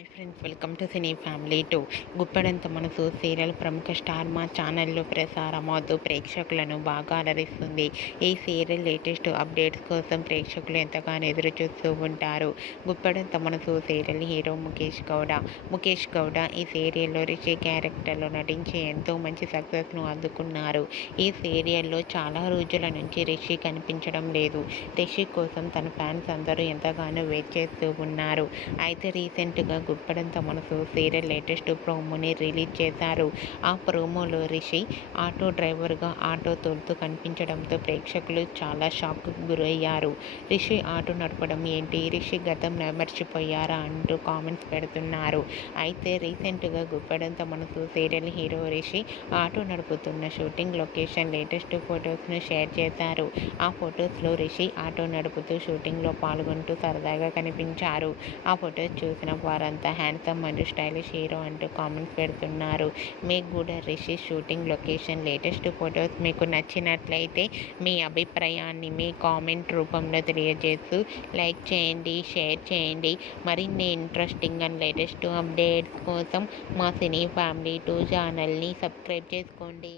Hi friends, welcome to cine family 2. Guppedantha మనసు serial ప్రముఖ star మా ఛానల్లో ప్రసారమవుతూ ప్రేక్షకులను బాగా అలరిస్తుంది. ఈ సీరియల్ లేటెస్ట్ అప్డేట్స్ కోసం ప్రేక్షకులు ఎంతగానో ఎదురు చూస్తూ ఉంటారు. గుప్పెడంత మనసు సీరియల్ హీరో ముఖేష్ గౌడ ఈ సీరియల్లో రిషి క్యారెక్టర్లో నటించి ఎంతో మంచి సక్సెస్ను అందుకున్నారు. ఈ సీరియల్లో చాలా రోజుల నుంచి రిషి కనిపించడం లేదు. రిషి కోసం తన ఫ్యాన్స్ అందరూ ఎంతగానో వెయిట్ చేస్తూ ఉన్నారు. అయితే రీసెంట్గా గుప్పెడంత మనసు సీరియల్ లేటెస్ట్ ప్రోమోని రిలీజ్ చేశారు. ఆ ప్రోమోలో రిషి ఆటో డ్రైవర్గా ఆటో తోలుతూ కనిపించడంతో ప్రేక్షకులు చాలా షాక్కు గురయ్యారు. రిషి ఆటో నడపడం ఏంటి, రిషి గతంలో మర్చిపోయారా అంటూ కామెంట్స్ పెడుతున్నారు. అయితే రీసెంట్గా గుప్పెడంత మనసు సీరియల్ హీరో రిషి ఆటో నడుపుతున్న షూటింగ్ లొకేషన్ లేటెస్ట్ ఫొటోస్ను షేర్ చేశారు. ఆ ఫొటోస్లో రిషి ఆటో నడుపుతూ షూటింగ్లో పాల్గొంటూ సరదాగా కనిపించారు. ఆ ఫొటోస్ చూసిన వారంతా హ్యాండ్సమ్ మరియు స్టైలిష్ హీరో అంటూ కామెంట్స్ పెడుతున్నారు. మీకు కూడా Rishi shooting location latest photos మీకు నచ్చినట్లయితే మీ అభిప్రాయాన్ని మీ కామెంట్ రూపంలో తెలియజేస్తూ లైక్ చేయండి, షేర్ చేయండి. మరిన్ని ఇంట్రెస్టింగ్ అండ్ లేటెస్ట్ అప్డేట్స్ కోసం మా సినీ ఫ్యామిలీ 2 ఛానల్ని సబ్స్క్రైబ్ చేసుకోండి.